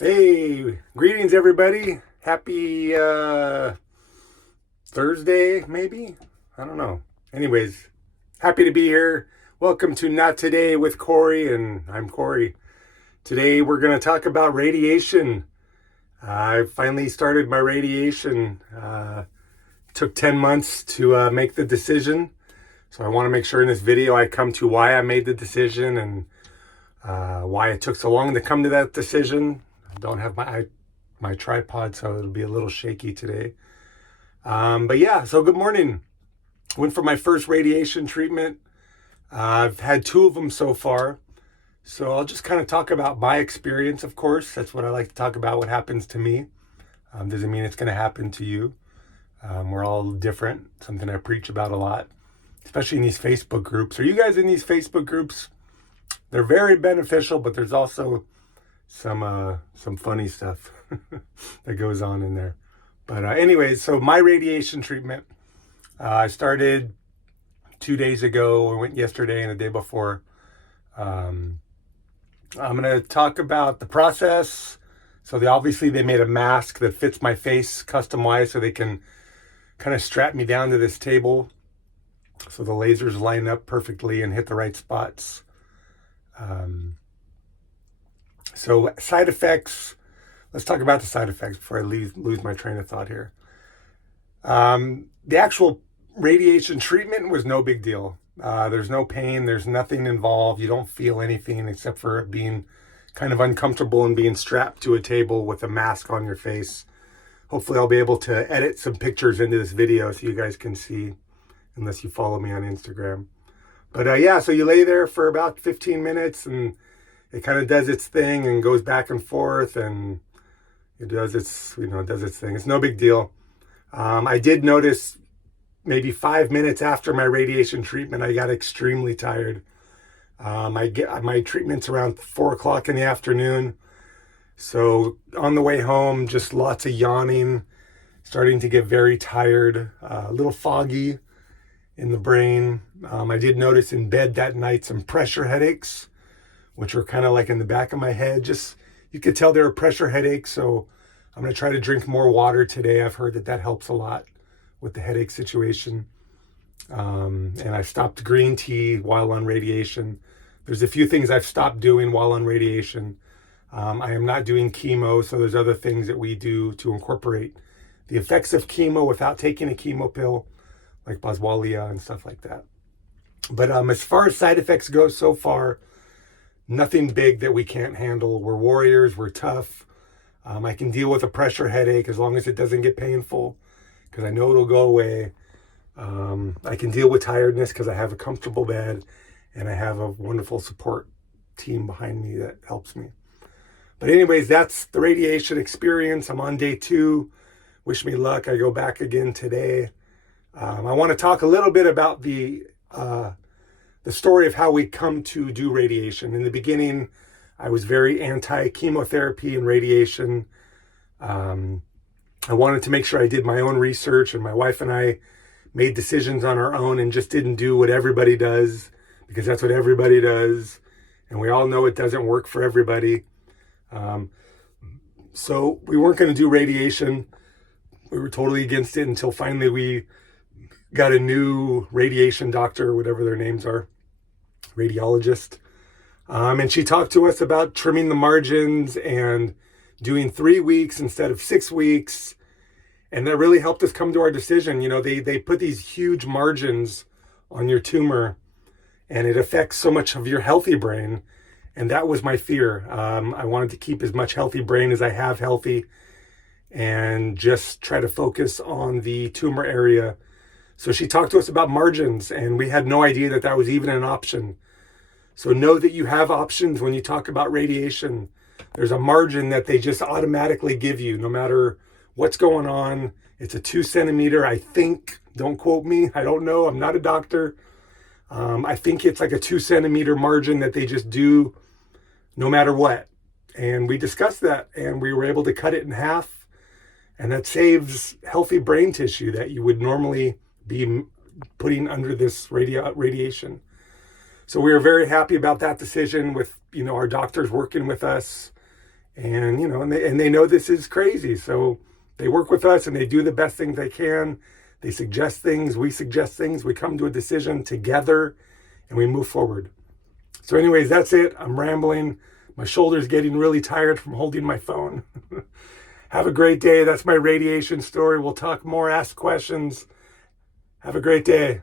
Hey, greetings everybody. Happy Thursday, maybe? I don't know. Anyways, happy to be here. Welcome to Not Today with Corey, and I'm Corey. Today we're going to talk about radiation. I finally started my radiation. Took 10 months to make the decision. So I want to make sure in this video I come to why I made the decision and why it took so long to come to that decision. I don't have my tripod, so it'll be a little shaky today. But yeah, so good morning. Went for my first radiation treatment. I've had two of them so far. So I'll just kind of talk about my experience, of course. That's what I like to talk about, what happens to me. Doesn't mean it's going to happen to you. We're all different, something I preach about a lot, especially in these Facebook groups. Are you guys in these Facebook groups? They're very beneficial, but there's also some funny stuff that goes on in there. But anyways, so my radiation treatment, I started 2 days ago. I went yesterday and the day before. I'm going to talk about the process. So they made a mask that fits my face customized so they can kind of strap me down to this table. So the lasers line up perfectly and hit the right spots. So side effects, let's talk about the side effects before I lose my train of thought here. The actual radiation treatment was no big deal. There's no pain, there's nothing involved. You don't feel anything except for it being kind of uncomfortable and being strapped to a table with a mask on your face. Hopefully I'll be able to edit some pictures into this video so you guys can see, unless you follow me on Instagram. But yeah, so you lay there for about 15 minutes and it kind of does its thing and goes back and forth and it does its thing. It's no big deal. I did notice maybe 5 minutes after my radiation treatment, I got extremely tired. My treatment's around 4 o'clock in the afternoon. So on the way home, just lots of yawning, starting to get very tired, a little foggy in the brain. I did notice in bed that night some pressure headaches, which were kind of like in the back of my head. Just, you could tell they were pressure headaches. So I'm going to try to drink more water today. I've heard that helps a lot with the headache situation. And I stopped green tea while on radiation. There's a few things I've stopped doing while on radiation. I am not doing chemo, so there's other things that we do to incorporate the effects of chemo without taking a chemo pill, like Boswellia and stuff like that. But as far as side effects go so far, nothing big that we can't handle. We're warriors, we're tough. I can deal with a pressure headache as long as it doesn't get painful, because I know it'll go away. I can deal with tiredness because I have a comfortable bed and I have a wonderful support team behind me that helps me. But anyways, that's the radiation experience. I'm on day 2. Wish me luck. I go back again today. I want to talk a little bit about the story of how we come to do radiation. In the beginning, I was very anti-chemotherapy and radiation. I wanted to make sure I did my own research, and my wife and I made decisions on our own and just didn't do what everybody does, because that's what everybody does. And we all know it doesn't work for everybody. So we weren't going to do radiation. We were totally against it until finally we got a new radiation doctor, whatever their names are, radiologist. And she talked to us about trimming the margins and doing 3 weeks instead of 6 weeks. And that really helped us come to our decision. You know, they put these huge margins on your tumor and it affects so much of your healthy brain. And that was my fear. I wanted to keep as much healthy brain as I have healthy and just try to focus on the tumor area. So she talked to us about margins, and we had no idea that was even an option. So know that you have options when you talk about radiation. There's a margin that they just automatically give you, no matter what's going on. It's a 2 centimeter, I think. Don't quote me. I don't know. I'm not a doctor. I think it's like a 2 centimeter margin that they just do no matter what. And we discussed that, and we were able to cut it in half. And that saves healthy brain tissue that you would normally be putting under this radiation. So we were very happy about that decision with, our doctors working with us And, and they know this is crazy. So they work with us and they do the best things they can. They suggest things, we suggest things, we come to a decision together and we move forward. So anyways, that's it. I'm rambling. My shoulder's getting really tired from holding my phone. Have a great day. That's my radiation story. We'll talk more, ask questions. Have a great day.